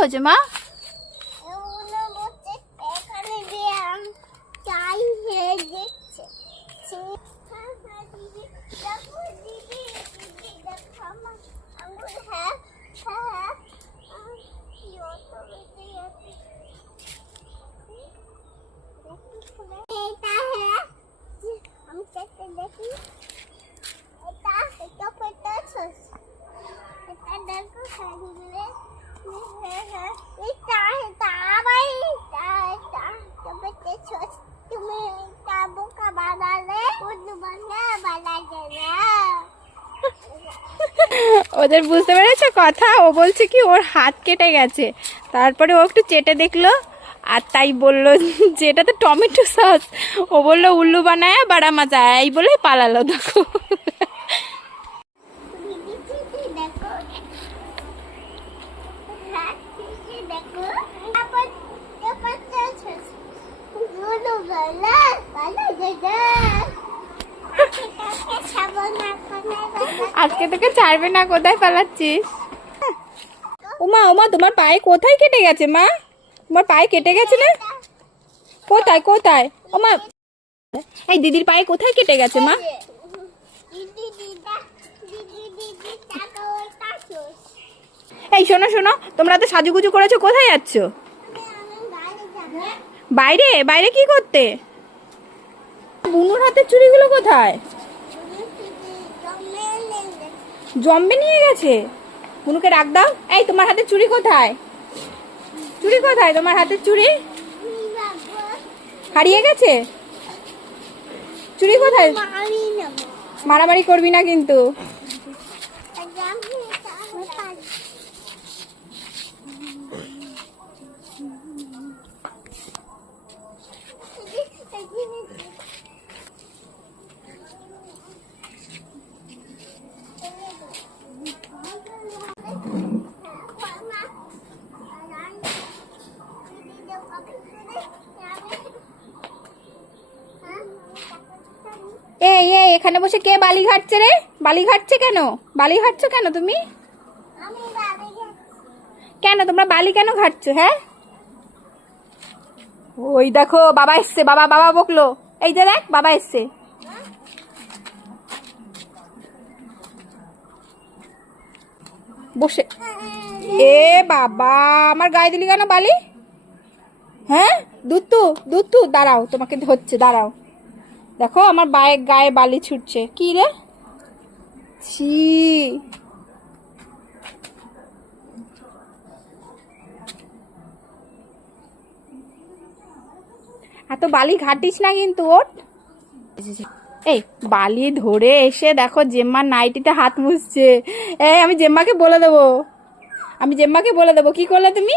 হয়েছে মা? ওদের বুঝতে পেরেছো কথা? ও বলছে কি ওর হাত কেটে গেছে, তারপরে ও একটু চেটে দেখলো আর তাই বললো যে এটা তো টমেটো সস। ও বললো উল্লু বানায় বাড়া মাজা, এই বলে পালালো। দেখো আজকে তোকে ছাড়বে না, কোথায় পালাচ্ছিস? ওমা ওমা, তোমার পায়ে কোথায় কেটে গেছে মা? তোমার পায়ে কেটে গেছে না? কোথায় কোথায়? ওমা, এই দিদির পায়ে কোথায় কেটে গেছে মা? এই শোনো শোনো, তোমরা তো সাজুগুজু করেছো, কোথায় যাচ্ছ? বাইরে? বাইরে কি করতে? বুনুর হাতের চুড়িগুলো কোথায়? জম্বে নিয়ে গেছে। বুনুকে ডাক দাও। এই তোমার হাতের চুড়ি কোথায়? চুড়ি কোথায় তোমার হাতের চুড়ি? হারিয়ে গেছে চুড়ি কোথায়? মারামারি করবি না কিন্তু। এই এই, এখানে বসে কে বালি ঘাটছে রে? বালি ঘাটছে কেন? বালি ঘাটছো কেন তুমি? কেন তোমরা বালি কেন ঘাটছো? হ্যাঁ, ওই দেখো বাবা এসছে, বাবা বাবা বকলো। এই যে দেখ বাবা এসছে। বসে এ বাবা, আমার গায়ে দিলি কেন বালি? হ্যাঁ, দুত্তু দাঁড়াও, তোমাকে ধরছে, দাঁড়াও। দেখো আমার গায়ে বালি ছুটছে। কি রে? ছি, এত বালি ঘাটিস না কিন্তু। ওঠ। এই বালি ধরে এসে দেখো জেম্মার নাইটিতে হাত মুছছে। এই আমি জেম্মাকে বলে দেবো, কি করলে তুমি?